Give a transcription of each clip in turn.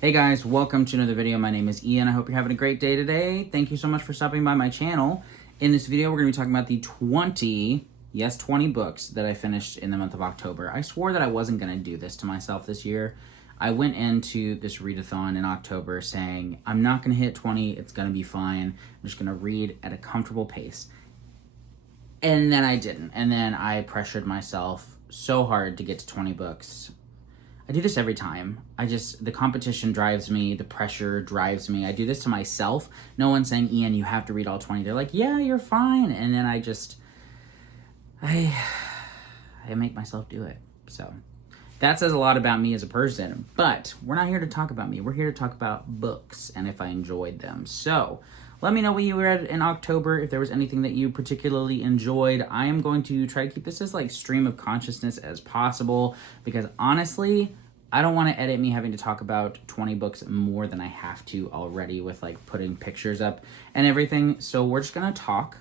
Hey guys, welcome to another video. My name is Ian. I hope you're having a great day today. Thank you so much for stopping by my channel. In this video, we're going to be talking about the 20 books that I finished in the month of October. I swore that I wasn't going to do this to myself this year. I went into this readathon in October saying, I'm not going to hit 20, it's going to be fine. I'm just going to read at a comfortable pace. And then I didn't. And then I pressured myself so hard to get to 20 books. I do this every time. The competition drives me, the pressure drives me. I do this to myself. No one's saying, Ian, you have to read all 20. They're like, yeah, you're fine. And then I make myself do it. So that says a lot about me as a person. But we're not here to talk about me. We're here to talk about books and if I enjoyed them. So let me know what you read in October, if there was anything that you particularly enjoyed. I am going to try to keep this as stream of consciousness as possible because honestly, I don't want to edit me having to talk about 20 books more than I have to already with putting pictures up and everything. So we're just going to talk.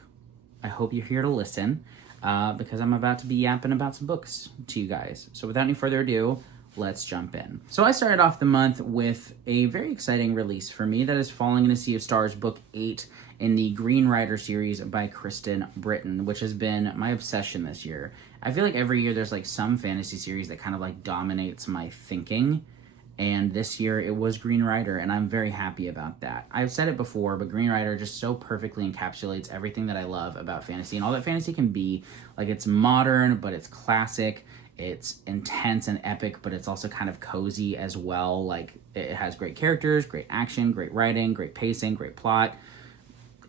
I hope you're here to listen because I'm about to be yapping about some books to you guys. So without any further ado, let's jump in. So I started off the month with a very exciting release for me that is Falling in a Sea of Stars, Book 8 in the Green Rider series by Kristen Britton, which has been my obsession this year. I feel like every year there's some fantasy series that kind of dominates my thinking, and this year it was Green Rider, and I'm very happy about that. I've said it before, but Green Rider just so perfectly encapsulates everything that I love about fantasy and all that fantasy can be. It's modern, but it's classic. It's intense and epic, but it's also kind of cozy as well. It has great characters, great action, great writing, great pacing, great plot.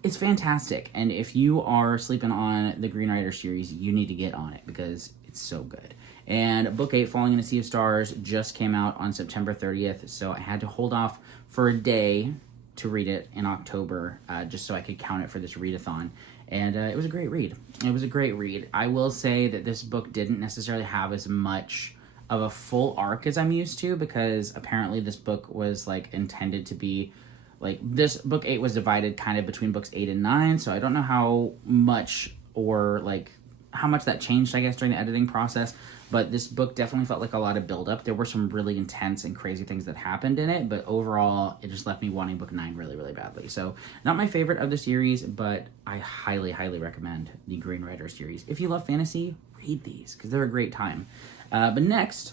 It's fantastic. And if you are sleeping on the Green Rider series, you need to get on it because it's so good. And Book 8, Falling in a Sea of Stars, just came out on September 30th, so I had to hold off for a day to read it in October just so I could count it for this readathon. And it was a great read. It was a great read. I will say that this book didn't necessarily have as much of a full arc as I'm used to because apparently this book was intended to be this Book 8 was divided kind of between books 8 and 9, so I don't know how much or how much that changed, I guess, during the editing process. But this book definitely felt like a lot of buildup. There were some really intense and crazy things that happened in it, but overall, it just left me wanting Book 9 really, really badly. So, not my favorite of the series, but I highly, highly recommend the Green Rider series. If you love fantasy, read these, because they're a great time. But next,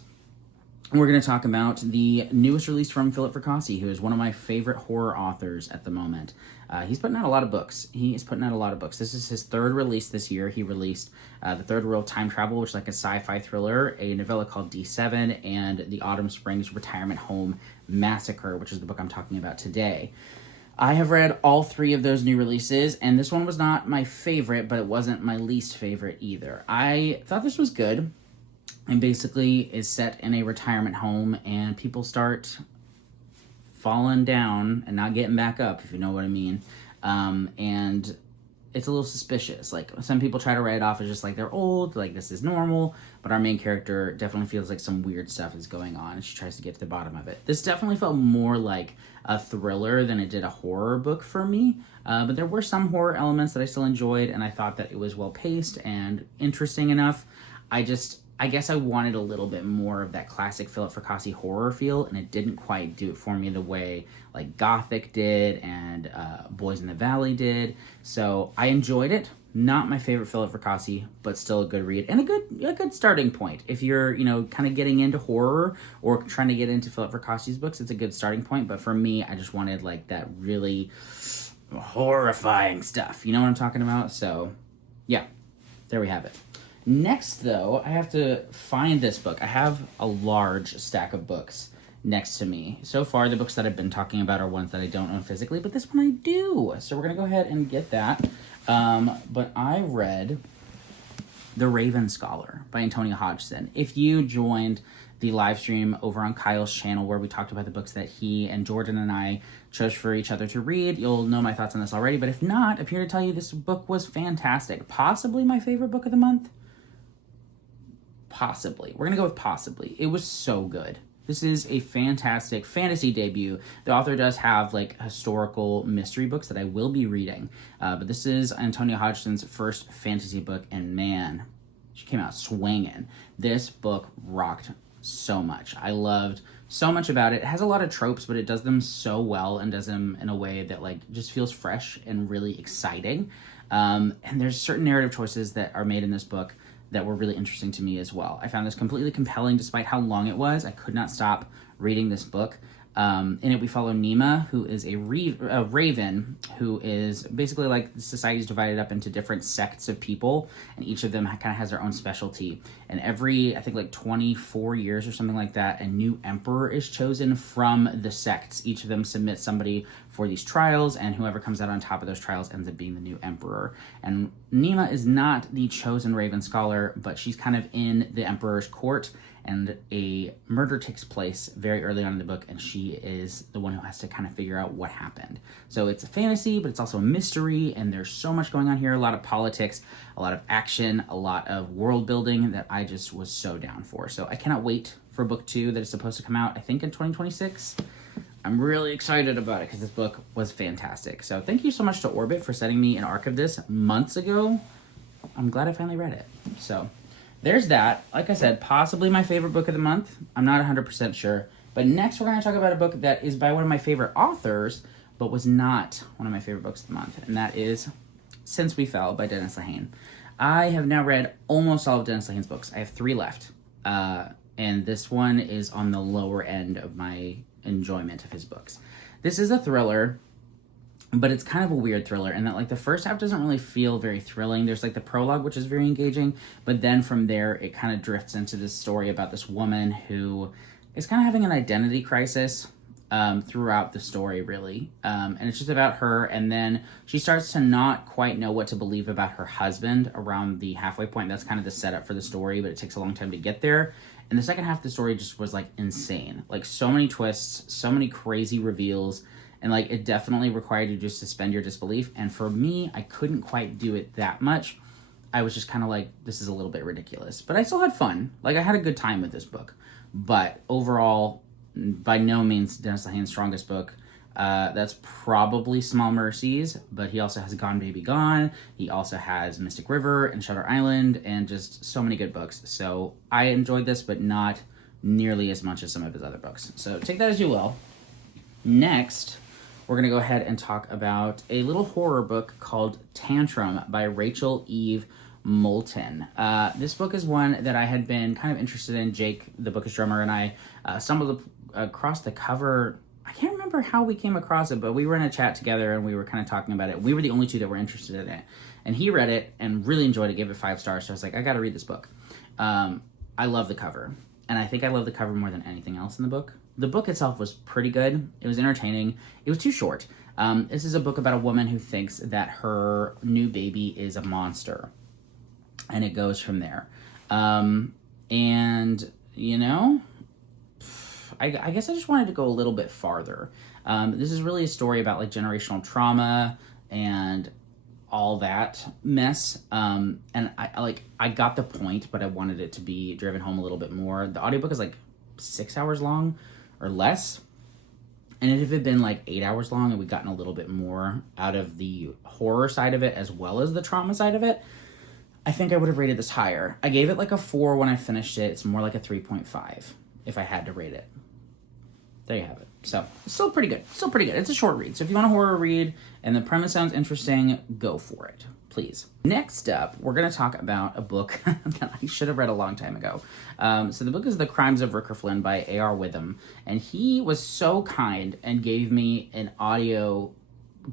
we're going to talk about the newest release from Philip Fracassi, who is one of my favorite horror authors at the moment. He's putting out a lot of books. This is his third release this year. He released The Third World Time Travel, which is a sci-fi thriller, a novella called D7, and The Autumn Springs Retirement Home Massacre, which is the book I'm talking about today. I have read all three of those new releases, and this one was not my favorite, but it wasn't my least favorite either. I thought this was good. And basically is set in a retirement home, and people start falling down and not getting back up, if you know what I mean. And it's a little suspicious. Some people try to write it off as just they're old, this is normal, but our main character definitely feels like some weird stuff is going on, and she tries to get to the bottom of it. This definitely felt more like a thriller than it did a horror book for me, but there were some horror elements that I still enjoyed, and I thought that it was well-paced and interesting enough. I guess I wanted a little bit more of that classic Philip Fracassi horror feel, and it didn't quite do it for me the way Gothic did and Boys in the Valley did. So I enjoyed it. Not my favorite Philip Fracassi, but still a good read and a good starting point. If you're kind of getting into horror or trying to get into Philip Fracassi's books, it's a good starting point. But for me, I just wanted that really horrifying stuff. You know what I'm talking about? So yeah, there we have it. Next, though, I have to find this book. I have a large stack of books next to me. So far, the books that I've been talking about are ones that I don't own physically, but this one I do. So we're going to go ahead and get that. But I read The Raven Scholar by Antonia Hodgson. If you joined the live stream over on Kyle's channel where we talked about the books that he and Jordan and I chose for each other to read, you'll know my thoughts on this already. But if not, I'm here to tell you this book was fantastic. Possibly my favorite book of the month. Possibly. We're going to go with possibly. It was so good. This is a fantastic fantasy debut. The author does have historical mystery books that I will be reading. But this is Antonia Hodgson's first fantasy book, and man, she came out swinging. This book rocked so much. I loved so much about it. It has a lot of tropes, but it does them so well and does them in a way that like just feels fresh and really exciting. And there's certain narrative choices that are made in this book that were really interesting to me as well. I found this completely compelling despite how long it was. I could not stop reading this book. In it, we follow Nima, who is a raven, who is basically like society is divided up into different sects of people, and each of them kind of has their own specialty. And every, I think, like 24 years or something like that, a new emperor is chosen from the sects. Each of them submits somebody for these trials, and whoever comes out on top of those trials ends up being the new emperor. And Nima is not the chosen raven scholar, but she's kind of in the emperor's court, and a murder takes place very early on in the book, and she is the one who has to kind of figure out what happened. So it's a fantasy, but it's also a mystery, and there's so much going on here, a lot of politics, a lot of action, a lot of world building that I just was so down for. So I cannot wait for book 2 that is supposed to come out, I think in 2026. I'm really excited about it because this book was fantastic. So thank you so much to Orbit for sending me an arc of this months ago. I'm glad I finally read it. So there's that. Like I said, possibly my favorite book of the month. I'm not 100% sure. But next we're going to talk about a book that is by one of my favorite authors, but was not one of my favorite books of the month. And that is Since We Fell by Dennis Lehane. I have now read almost all of Dennis Lehane's books. I have 3 left. And this one is on the lower end of my enjoyment of his books. This is a thriller, but it's kind of a weird thriller in that like the first half doesn't really feel very thrilling. There's like the prologue, which is very engaging, but then from there it kind of drifts into this story about this woman who is kind of having an identity crisis throughout the story, really. And it's just about her, and then she starts to not quite know what to believe about her husband around the halfway point. That's kind of the setup for the story, but it takes a long time to get there. And the second half of the story just was like insane. Like so many twists, so many crazy reveals, and like it definitely required you to just suspend your disbelief. And for me, I couldn't quite do it that much. I was just kind of like, this is a little bit ridiculous. But I still had fun. Like I had a good time with this book. But overall, by no means Dennis Lehane's strongest book. That's probably Small Mercies, but he also has Gone Baby Gone. He also has Mystic River and Shutter Island, and just so many good books. So I enjoyed this, but not nearly as much as some of his other books. So take that as you will. Next, we're going to go ahead and talk about a little horror book called Tantrum by Rachel Eve Moulton. This book is one that I had been kind of interested in. Jake, the Bookish drummer, and I stumbled across the cover. I can't remember how we came across it, but we were in a chat together and we were kind of talking about it. We were the only two that were interested in it. And he read it and really enjoyed it, gave it 5 stars. So I was like, I got to read this book. I love the cover. And I think I love the cover more than anything else in the book. The book itself was pretty good. It was entertaining. It was too short. This is a book about a woman who thinks that her new baby is a monster. And it goes from there. And, you know, I guess I just wanted to go a little bit farther. This is really a story about like generational trauma and all that mess. And I got the point, but I wanted it to be driven home a little bit more. The audiobook is like 6 hours long or less. And if it had been like 8 hours long and we'd gotten a little bit more out of the horror side of it as well as the trauma side of it, I think I would have rated this higher. I gave it like a 4 when I finished it. It's more like a 3.5 if I had to rate it. There you have it. So, still pretty good. Still pretty good. It's a short read. So if you want a horror read and the premise sounds interesting, go for it, please. Next up, we're going to talk about a book that I should have read a long time ago. So the book is The Crimes of Rooker Flynn by A.R. Witham. And he was so kind and gave me an audio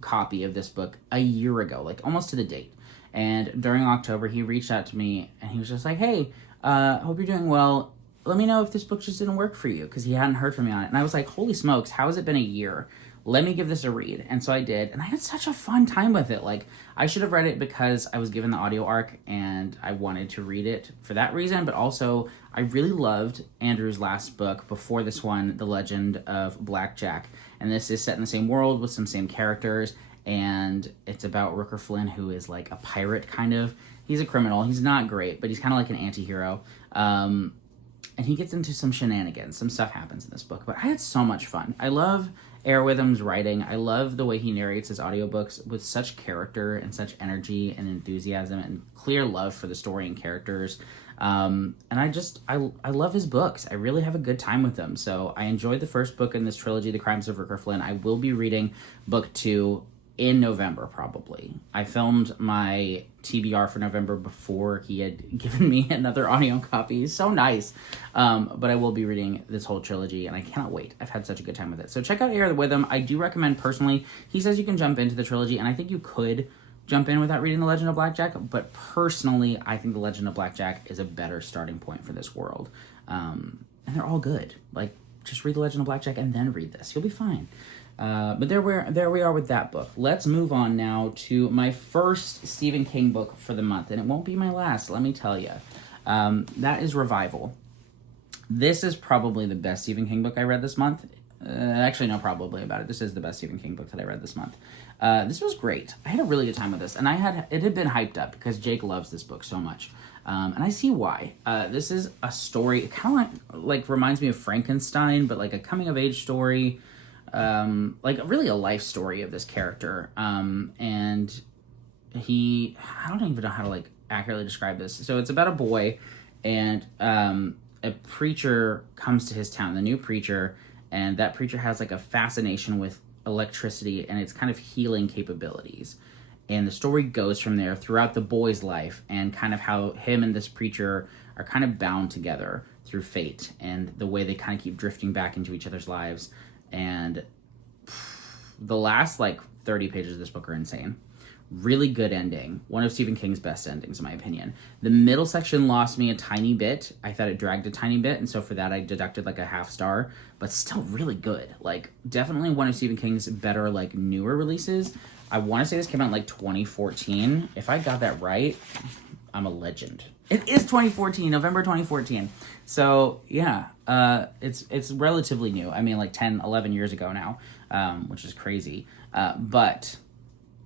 copy of this book a year ago, like almost to the date. And during October, he reached out to me and he was just like, hey, hope you're doing well. Let me know if this book just didn't work for you, because he hadn't heard from me on it. And I was like, holy smokes, how has it been a year? Let me give this a read. And so I did, and I had such a fun time with it. Like, I should have read it because I was given the audio arc and I wanted to read it for that reason, but also I really loved Andrew's last book before this one, The Legend of Blackjack. And this is set in the same world with some same characters, and it's about Rooker Flynn, who is like a pirate, kind of. He's a criminal. He's not great, but he's kind of like an anti-hero. And he gets into some shenanigans. Some stuff happens in this book, but I had so much fun. I love A.R. Witham's writing. I love the way he narrates his audiobooks with such character and such energy and enthusiasm and clear love for the story and characters. And I love his books. I really have a good time with them. So I enjoyed the first book in this trilogy, The Crimes of Ricker Flynn. I will be reading book 2 in November, probably. I filmed my TBR for November before he had given me another audio copy. He's so nice. But I will be reading this whole trilogy, and I cannot wait. I've had such a good time with it. So check out Air with Him. I do recommend, personally, he says you can jump into the trilogy, and I think you could jump in without reading The Legend of Blackjack, but personally, I think The Legend of Blackjack is a better starting point for this world. And they're all good. Like, just read The Legend of Blackjack and then read this. You'll be fine. But there we are with that book. Let's move on now to my first Stephen King book for the month, and it won't be my last, let me tell you. That is Revival. This is probably the best Stephen King book I read this month. Actually, no, probably about it. This is the best Stephen King book that I read this month. This was great. I had a really good time with this, and it had been hyped up because Jake loves this book so much. And I see why. This is a story, it kind of like reminds me of Frankenstein, but like a coming-of-age story. Like really a life story of this character. And I don't even know how to like accurately describe this. So it's about a boy, and a preacher comes to his town, the new preacher, and that preacher has like a fascination with electricity and its kind of healing capabilities. And the story goes from there throughout the boy's life, and kind of how him and this preacher are kind of bound together through fate, and the way they kind of keep drifting back into each other's lives. And the last like 30 pages of this book are insane. Really good ending. One of Stephen King's best endings, in my opinion. The middle section lost me a tiny bit. I thought it dragged a tiny bit, and so for that I deducted like a half star, but still really good. Like, definitely one of Stephen King's better, like, newer releases. I want to say this came out in like 2014. If I got that right, I'm a legend. It is 2014, November 2014. So yeah, it's relatively new. I mean, like 10, 11 years ago now, which is crazy. But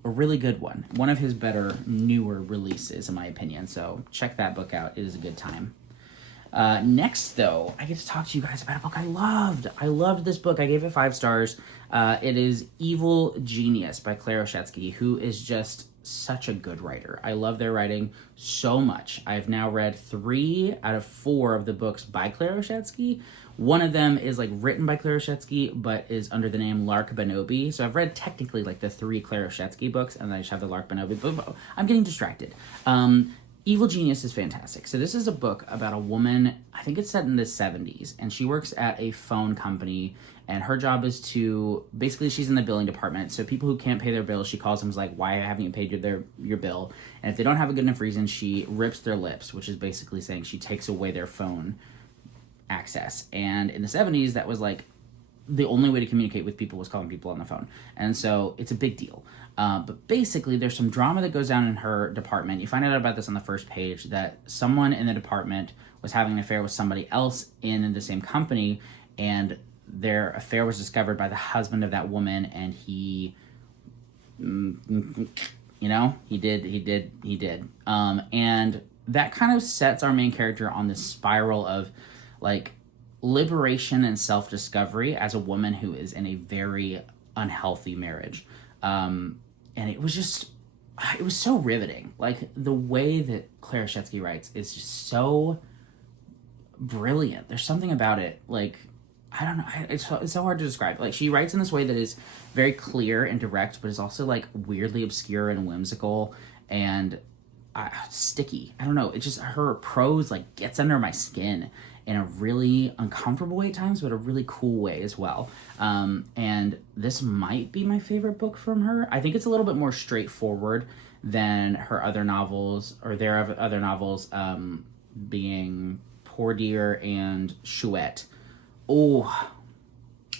a really good one. One of his better, newer releases, in my opinion. So check that book out. It is a good time. Next, though, I get to talk to you guys about a book I loved. I loved this book. I gave it 5 stars. It is Evil Genius by Claire Oshetsky, who is just such a good writer. I love their writing so much. I've now read 3 out of 4 of the books by Claire Oshetsky. One of them is like written by Claire Oshetsky, but is under the name Lark Banobi. So I've read technically like the 3 Claire Oshetsky books, and then I just have the Lark Banobi. But I'm getting distracted. Evil Genius is fantastic. So this is a book about a woman, I think it's set in the 70s, and she works at a phone company, and her job is to, basically she's in the billing department, so people who can't pay their bills, she calls them, is like, why haven't you paid your bill? And if they don't have a good enough reason, she rips their lips, which is basically saying she takes away their phone access. And in the 70s, that was like, the only way to communicate with people was calling people on the phone. And so it's a big deal. But basically, there's some drama that goes down in her department. You find out about this on the first page, that someone in the department was having an affair with somebody else in the same company, and their affair was discovered by the husband of that woman, and he did. And that kind of sets our main character on this spiral of, like, liberation and self-discovery as a woman who is in a very unhealthy marriage. And it was so riveting. Like, the way that Claire Oshetsky writes is just so brilliant. There's something about it, like, I don't know, it's so hard to describe. Like, she writes in this way that is very clear and direct, but is also, like, weirdly obscure and whimsical and sticky. I don't know, it's just, her prose, like, gets under my skin in a really uncomfortable way at times, but a really cool way as well. And this might be my favorite book from her. I think it's a little bit more straightforward than her other novels, or their other novels, being Poor Dear and Chouette. Oh,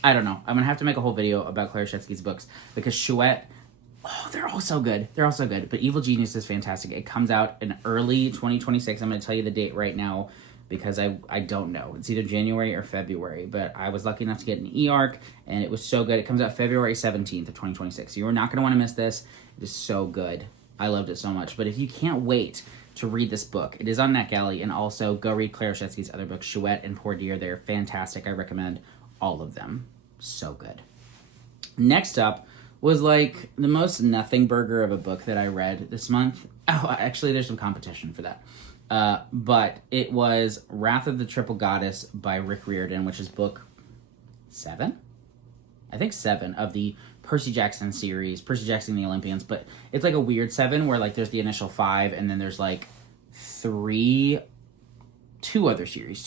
I don't know. I'm going to have to make a whole video about Claire Oshetsky's books, because Chouette, they're all so good. They're all so good. But Evil Genius is fantastic. It comes out in early 2026. I'm going to tell you the date right now, because I don't know. It's either January or February, but I was lucky enough to get an e-arc, and it was so good. It comes out February 17th of 2026. You are not going to want to miss this. It is so good. I loved it so much. But if you can't wait to read this book, it is on NetGalley, and also go read Claire Oshetsky's other books, Chouette and Poor Dear. They're fantastic. I recommend all of them. So good. Next up was like the most nothing burger of a book that I read this month. Oh, actually, there's some competition for that. But it was Wrath of the Triple Goddess by Rick Riordan, which is book 7? I think 7 of the Percy Jackson series, Percy Jackson and the Olympians, but it's like a weird 7 where like there's the initial 5 and then there's like two other series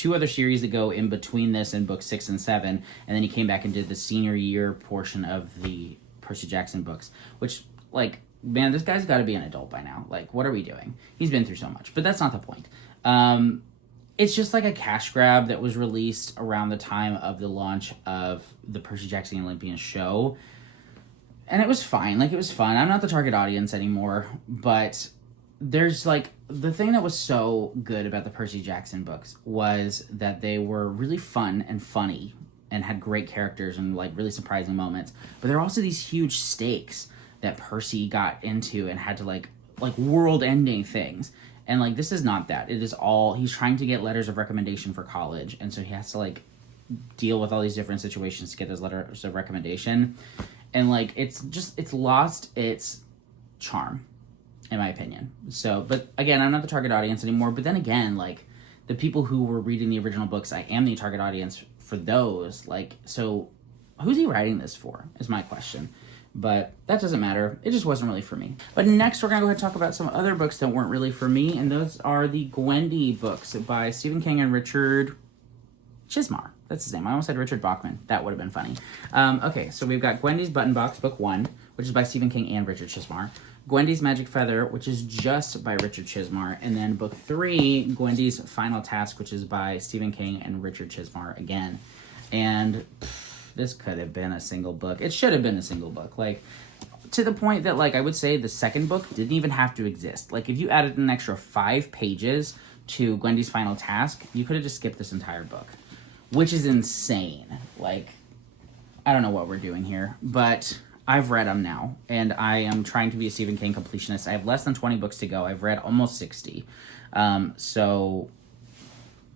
that go in between this and book 6 and 7, and then he came back and did the senior year portion of the Percy Jackson books, which, like, man, this guy's got to be an adult by now. Like, what are we doing? He's been through so much, but that's not the point. It's just like a cash grab that was released around the time of the launch of the Percy Jackson and Olympian show, and it was fine. Like, it was fun. I'm not the target audience anymore, but there's, like, the thing that was so good about the Percy Jackson books was that they were really fun and funny and had great characters and, like, really surprising moments. But there are also these huge stakes that Percy got into and had to, like world-ending things. And, like, this is not that. It is all, he's trying to get letters of recommendation for college, and so he has to, like, deal with all these different situations to get those letters of recommendation. And, like, it's lost its charm, in my opinion. So, but again, I'm not the target audience anymore. But then again, like, the people who were reading the original books, I am the target audience for those. Like, so who's he writing this for, is my question. But that doesn't matter. It just wasn't really for me. But next, we're going to go ahead and talk about some other books that weren't really for me. And those are the Gwendy books by Stephen King and Richard Chizmar. That's his name. I almost said Richard Bachman. That would have been funny. Okay, so we've got Gwendy's Button Box, book 1, which is by Stephen King and Richard Chizmar. Gwendy's Magic Feather, which is just by Richard Chizmar. And then book 3, Gwendy's Final Task, which is by Stephen King and Richard Chizmar again. And this could have been a single book. It should have been a single book. Like, to the point that, like, I would say the second book didn't even have to exist. Like, if you added an extra 5 pages to Gwendy's Final Task, you could have just skipped this entire book, which is insane. Like, I don't know what we're doing here, but I've read them now, and I am trying to be a Stephen King completionist. I have less than 20 books to go. I've read almost 60. So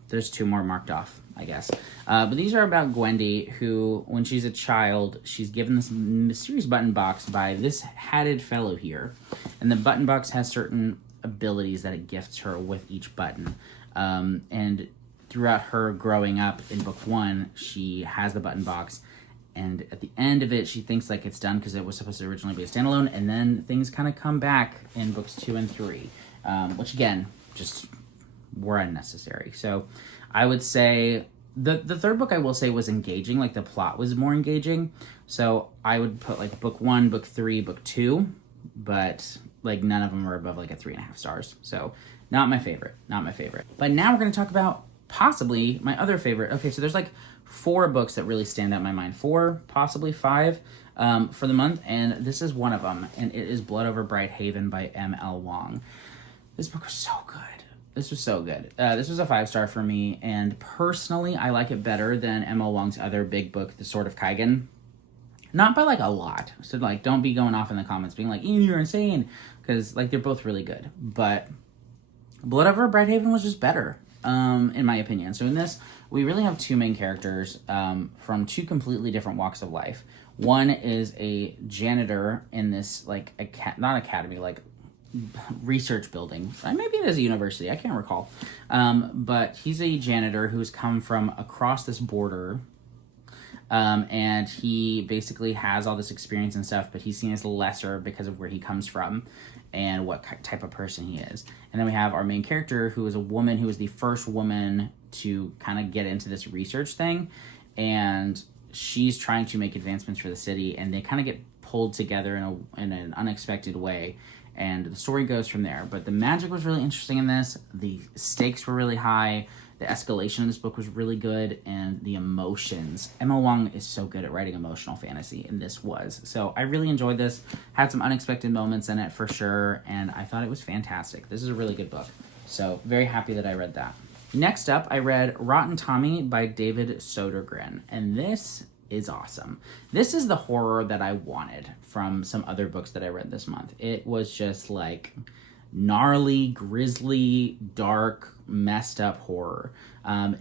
there's 2 more marked off, I guess. But these are about Gwendy, who, when she's a child, she's given this mysterious button box by this hatted fellow here. And the button box has certain abilities that it gifts her with each button. And throughout her growing up in book 1, she has the button box. And at the end of it, she thinks like it's done because it was supposed to originally be a standalone. And then things kind of come back in books 2 and 3, which, again, just were unnecessary. So I would say the third book, I will say, was engaging. Like, the plot was more engaging. So I would put, like, book 1, book 3, book 2. But, like, none of them are above, like, a 3.5 stars. So not my favorite. Not my favorite. But now we're going to talk about possibly my other favorite. Okay, so there's, like, 4 books that really stand out in my mind. 4, possibly 5 for the month. And this is one of them. And it is Blood Over Bright Haven by M.L. Wong. This book was so good. This was so good. This was a 5-star for me, and personally, I like it better than M.L. Wong's other big book, The Sword of Kaigen. Not by, like, a lot. So, like, don't be going off in the comments being like, you're insane, because, like, they're both really good. But Blood Over Bright Haven was just better, in my opinion. So in this, we really have 2 main characters from 2 completely different walks of life. One is a janitor in this, like, not academy, like, research building. Maybe it is a university. I can't recall. But he's a janitor who's come from across this border. And he basically has all this experience and stuff, but he's seen as lesser because of where he comes from and what type of person he is. And then we have our main character, who is a woman who is the first woman to kind of get into this research thing. And she's trying to make advancements for the city, and they kind of get pulled together in an unexpected way. And the story goes from there. But the magic was really interesting in this. The stakes were really high. The escalation in this book was really good. And the emotions. M.L. Wong is so good at writing emotional fantasy, and this was. So I really enjoyed this. Had some unexpected moments in it for sure. And I thought it was fantastic. This is a really good book. So very happy that I read that. Next up, I read Rotten Tommy by David Sodergren. And this is awesome. This is the horror that I wanted from some other books that I read this month. It was just like gnarly, grisly, dark, messed up horror.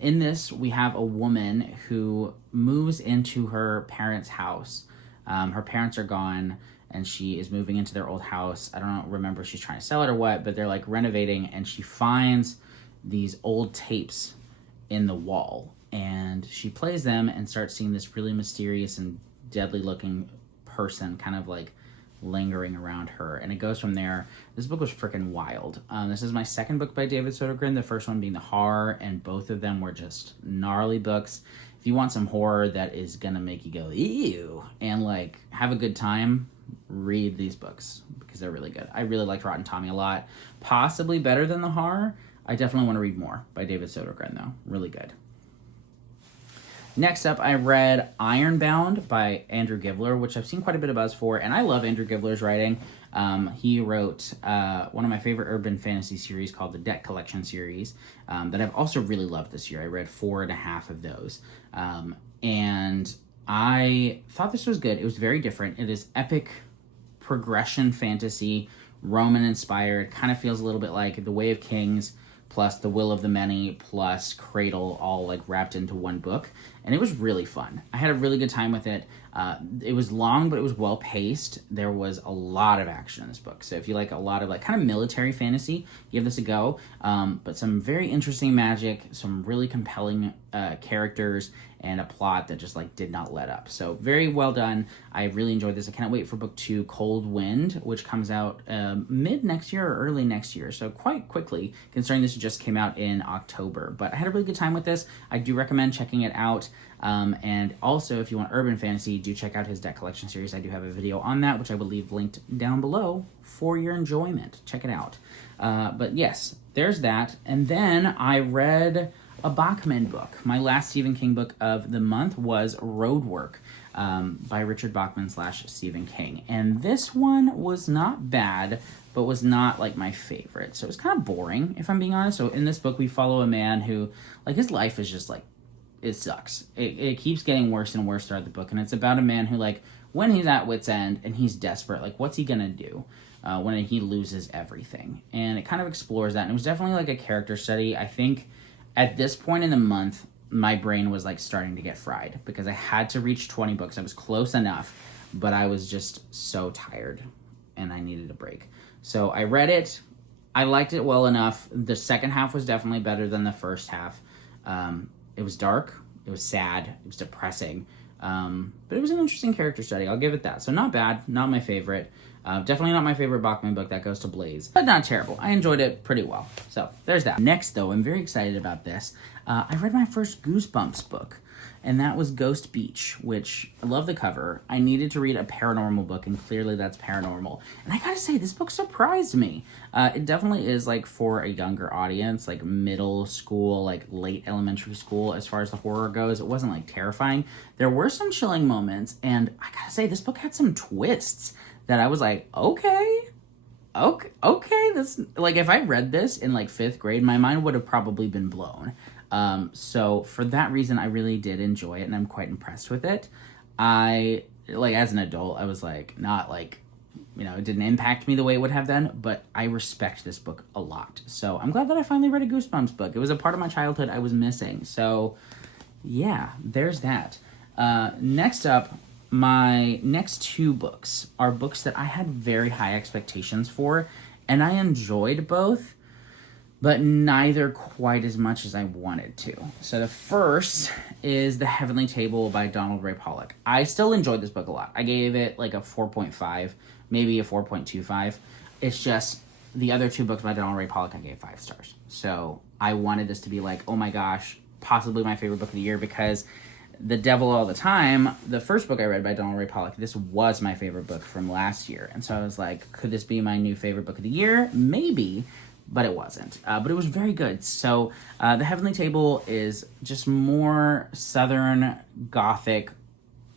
In this, we have a woman who moves into her parents' house. Her parents are gone, and she is moving into their old house. I don't remember if she's trying to sell it or what, but they're like renovating, and she finds these old tapes in the wall, and she plays them and starts seeing this really mysterious and deadly looking person kind of like lingering around her, and it goes from there. This book was freaking wild. This is my second book by David Sodergren, the first one being The Horror, and both of them were just gnarly books. If you want some horror that is gonna make you go ew and like have a good time, read these books because they're really good. I really liked Rotten Tommy a lot, possibly better than The Horror. I definitely want to read more by David Sodergren though. Really good. Next up, I read Ironbound by Andrew Givler, which I've seen quite a bit of buzz for, and I love Andrew Givler's writing. He wrote one of my favorite urban fantasy series called the Deck Collection series that I've also really loved this year. I read 4.5 of those, and I thought this was good. It was very different. It is epic progression fantasy, Roman-inspired, kind of feels a little bit like The Way of Kings, plus The Will of the Many, plus Cradle, all like wrapped into one book. And it was really fun. I had a really good time with it. It was long, but it was well paced. There was a lot of action in this book. So if you like a lot of like kind of military fantasy, give this a go. But some very interesting magic, some really compelling characters, and a plot that just like did not let up. So very well done. I really enjoyed this. I cannot wait for book 2, Cold Wind, which comes out mid next year or early next year. So quite quickly, considering this just came out in October. But I had a really good time with this. I do recommend checking it out. And also, if you want urban fantasy, do check out his Deck Collection series. I do have a video on that, which I will leave linked down below for your enjoyment. Check it out. But yes, there's that. And then I read a Bachman book. My last Stephen King book of the month was Roadwork by Richard Bachman / Stephen King. And this one was not bad, but was not like my favorite. So it was kind of boring, if I'm being honest. So in this book, we follow a man who, like, his life is just like, it sucks. It keeps getting worse and worse throughout the book. And it's about a man who, like, when he's at wit's end and he's desperate, like, what's he gonna do when he loses everything? And it kind of explores that. And it was definitely like a character study. I think at this point in the month, my brain was like starting to get fried because I had to reach 20 books. I was close enough, but I was just so tired and I needed a break. So I read it. I liked it well enough. The second half was definitely better than the first half. It was dark. It was sad. It was depressing. But it was an interesting character study. I'll give it that. So not bad. Not my favorite. Definitely not my favorite Bachman book. That goes to Blaze. But not terrible. I enjoyed it pretty well. So there's that. Next, though, I'm very excited about this. I read my first Goosebumps book, and that was Ghost Beach, which I love the cover. I needed to read a paranormal book, and clearly that's paranormal. And I gotta say, this book surprised me. It definitely is like for a younger audience, like middle school, like late elementary school, as far as the horror goes. It wasn't like terrifying. There were some chilling moments, and I gotta say, this book had some twists that I was like, okay, this, like, if I read this in like 5th grade, my mind would have probably been blown. So for that reason, I really did enjoy it, and I'm quite impressed with it. I, like, as an adult, I was like, not like, you know, it didn't impact me the way it would have done, but I respect this book a lot. So I'm glad that I finally read a Goosebumps book. It was a part of my childhood I was missing. So yeah, there's that. Next up, my next 2 books are books that I had very high expectations for, and I enjoyed both, but neither quite as much as I wanted to. So the first is The Heavenly Table by Donald Ray Pollock. I still enjoyed this book a lot. I gave it like a 4.5, maybe a 4.25. It's just the other 2 books by Donald Ray Pollock I gave 5 stars. So I wanted this to be like, oh my gosh, possibly my favorite book of the year, because The Devil All the Time, the first book I read by Donald Ray Pollock, this was my favorite book from last year. And so I was like, could this be my new favorite book of the year? Maybe, but it wasn't. But it was very good. So The Heavenly Table is just more Southern Gothic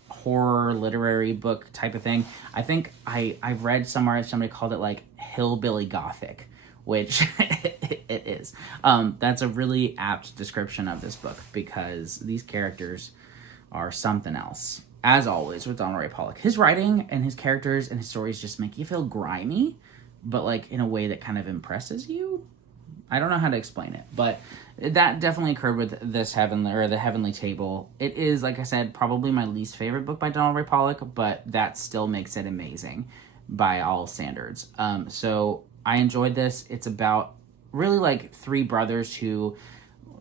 horror literary book type of thing. I think I've read somewhere somebody called it like Hillbilly Gothic, which it is. That's a really apt description of this book because these characters are something else. As always with Donald Ray Pollock, his writing and his characters and his stories just make you feel grimy, but like in a way that kind of impresses you. I don't know how to explain it, but that definitely occurred with this The Heavenly Table. It is, like I said, probably my least favorite book by Donald Ray Pollock, but that still makes it amazing by all standards. So I enjoyed this. It's about really like three brothers who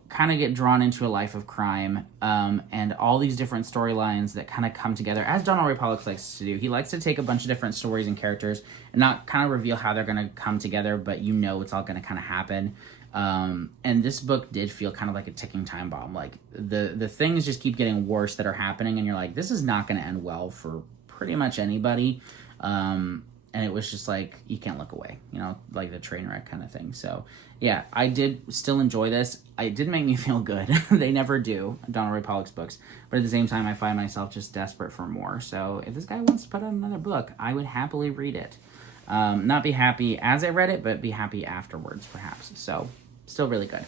kind of get drawn into a life of crime, and all these different storylines that kind of come together, as John Elroy Pollock likes to do. He likes to take a bunch of different stories and characters and not kind of reveal how they're going to come together, but you know it's all going to kind of happen. And this book did feel kind of like a ticking time bomb. Like, the things just keep getting worse that are happening, and you're like, this is not going to end well for pretty much anybody. And it was just like, you can't look away, you know, like the train wreck kind of thing. So, yeah, I did still enjoy this. It did make me feel good. They never do, John Elroy Pollock's books. But at the same time, I find myself just desperate for more. So if this guy wants to put out another book, I would happily read it. Not be happy as I read it, but be happy afterwards, perhaps. So, still really good.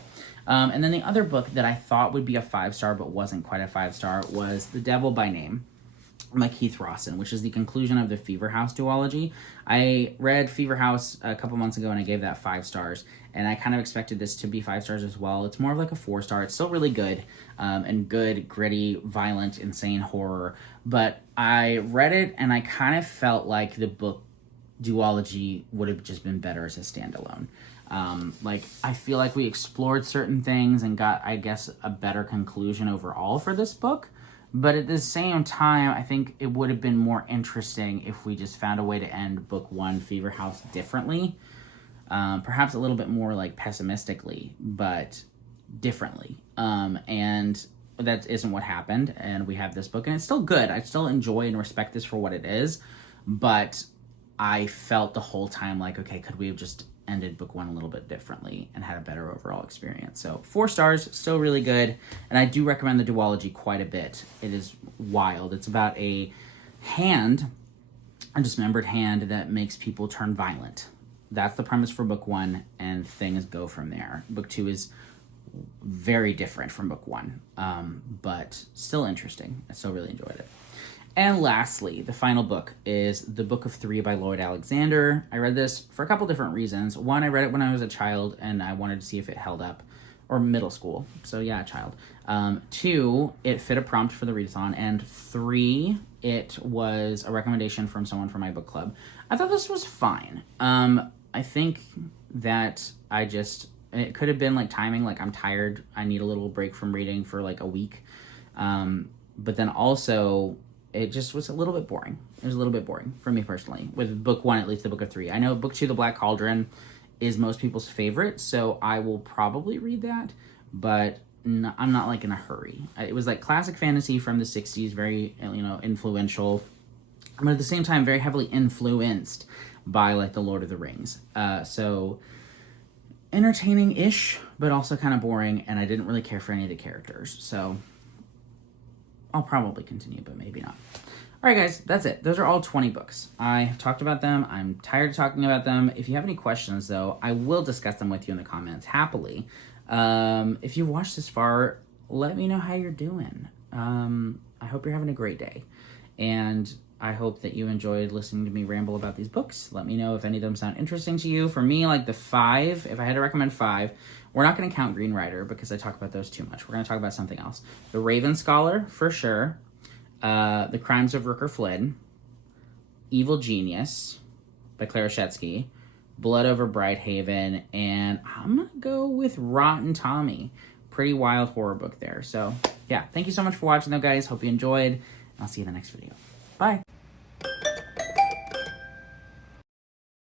And then the other book that I thought would be a 5-star but wasn't quite a 5-star was The Devil by Name by Keith Rawson, which is the conclusion of the Fever House duology. I read Fever House a couple months ago and I gave that 5 stars, and I kind of expected this to be 5 stars as well. It's more of like a 4-star. It's still really good, and good, gritty, violent, insane horror. But I read it and I kind of felt like the book duology would have just been better as a standalone. Like, I feel like we explored certain things and got, I guess, a better conclusion overall for this book. But at the same time, I think it would have been more interesting if we just found a way to end book 1, Fever House, differently. Perhaps a little bit more, like, pessimistically, but differently. And that isn't what happened, and we have this book, and it's still good. I still enjoy and respect this for what it is, but I felt the whole time like, okay, could we have just ended book 1 a little bit differently and had a better overall experience? So 4 stars, still really good, and I do recommend the duology quite a bit. It is wild. It's about a dismembered hand that makes people turn violent. That's the premise for book 1, and things go from there. Book 2 is very different from book 1, but still interesting. I still really enjoyed it. And lastly, the final book is The Book of Three by Lloyd Alexander. I read this for a couple different reasons. One, I read it when I was a child, and I wanted to see if it held up, or middle school. So yeah, a child. 2, it fit a prompt for the readathon. And 3, it was a recommendation from someone from my book club. I thought this was fine. I think that it could have been like timing, like I'm tired, I need a little break from reading for like a week. But then also, it just was a little bit boring. It was a little bit boring for me personally, with book 1, at least The Book of Three. I know book 2, The Black Cauldron, is most people's favorite, so I will probably read that, but I'm not like in a hurry. It was like classic fantasy from the 60s, very, influential, but at the same time, very heavily influenced by like the Lord of the Rings. So entertaining-ish, but also kind of boring, and I didn't really care for any of the characters, so I'll probably continue, but maybe not. All right, guys, that's it. Those are all 20 books. I have talked about them. I'm tired of talking about them. If you have any questions, though, I will discuss them with you in the comments happily. If you've watched this far, let me know how you're doing. I hope you're having a great day. And I hope that you enjoyed listening to me ramble about these books. Let me know if any of them sound interesting to you. For me, like the 5, if I had to recommend 5, we're not going to count Green Rider because I talk about those too much. We're going to talk about something else. The Raven Scholar, for sure. The Crimes of Rooker Flynn. Evil Genius by Claire Oshetsky. Blood Over Brighthaven. And I'm going to go with Rotten Tommy. Pretty wild horror book there. So, yeah. Thank you so much for watching, though, guys. Hope you enjoyed. I'll see you in the next video. Bye.